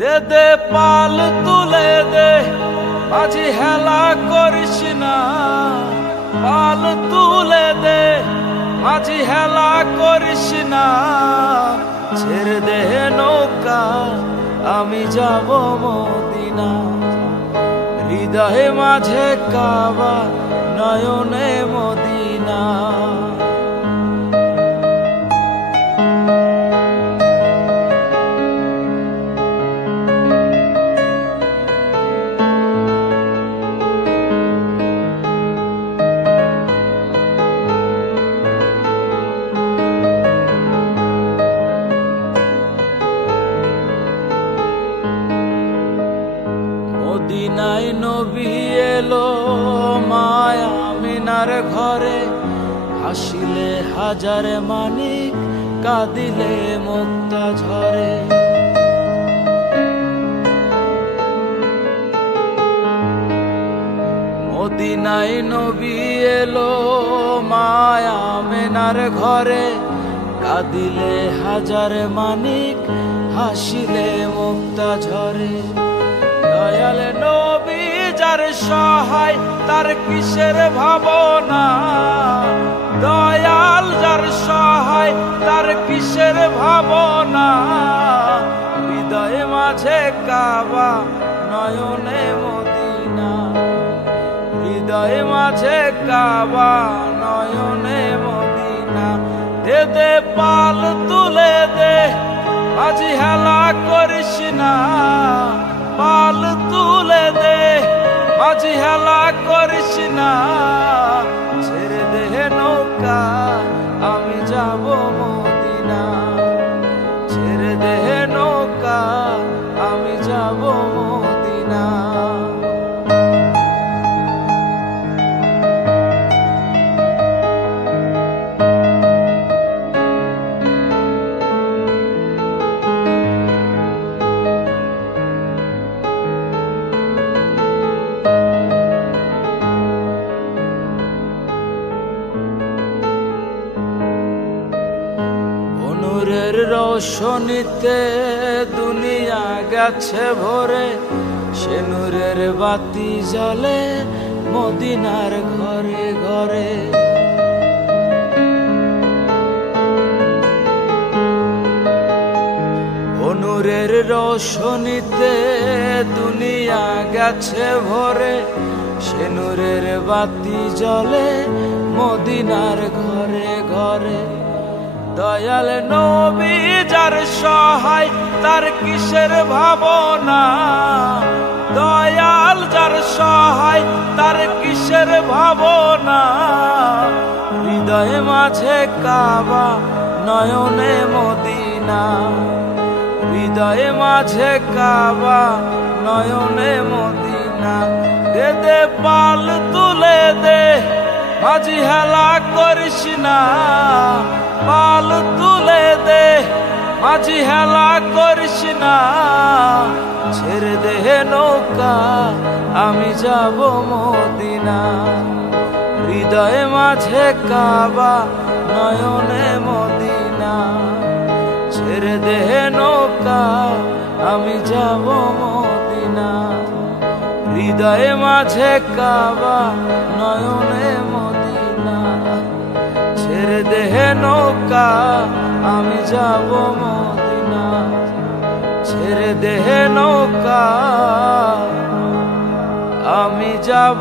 দে দে পাল তুলে দে, মাঝি হেলা করিস না। পাল তুলে দে, মাঝি হেলা করিস না। ছেড়ে দে নৌকা, আমি যাব মদিনা। হৃদয়ে মাঝে কাবা, নয়নে মদিনা। মদিনায় নবী এলো মায়া মিনার ঘরে, হাসিলে হাজার মানিক, কাঁদিলে মুক্তা ঝরে। মদিনায় নবী এলো মায়া মিনার ঘরে, কাঁদিলে হাজার মানিক, হাসিলে মুক্তা ঝরে। দয়াল নবী যার সহায়, তার কিসের ভাবনা। দয়াল যার সহায়, তার কিসের ভাবনা। হৃদয়ে মাঝে কাবা, নয়নে মদিনা। হৃদয়ে মাঝে কাবা, নয়নে মদিনা। দে দে পাল তুলে দে, মাঝি হেলা করিস না। পাল তুলে দে, মাঝি হেলা করিস না। ছেড়ে দে নৌকা, আমি যাব মদিনা। ছেড়ে দে নৌকা, আমি যাব মদিনা। নূরের রোশনীতে দুনিয়া গেছে ভরে, সে নূরের বাতি জ্বলে মদিনার ঘরে ঘরে। নূরের রোশনীতে দুনিয়া গেছে ভরে, সে নূরের বাতি জ্বলে মদিনার ঘরে ঘরে। দয়াল নবী যার সহায়, তার কিসের ভাবনা। দয়াল যার সহায়, তার কিসের ভাবনা। হৃদয়ে মাঝে কাবা, নয়নে মদিনা। হৃদয়ে মাঝে কাবা, নয়নে মদিনা। দে দে পাল তুলে দে, মাঝি হেলা করিস না। পাল তুলে দে, মাঝি হেলা করিস না। ছেড়ে দে নৌকা, আমি যাব মদিনা। হৃদয়ে মাঝে কাবা, নয়নে মদিনা। ছেড়ে দে নৌকা, আমি যাব মদিনা। হৃদয়ে মাঝে কাবা, নয়নে মদিনা। ছেড়ে দে নৌকা, আমি যাব মদিনা। ছেড়ে দে নৌকা, আমি যাব।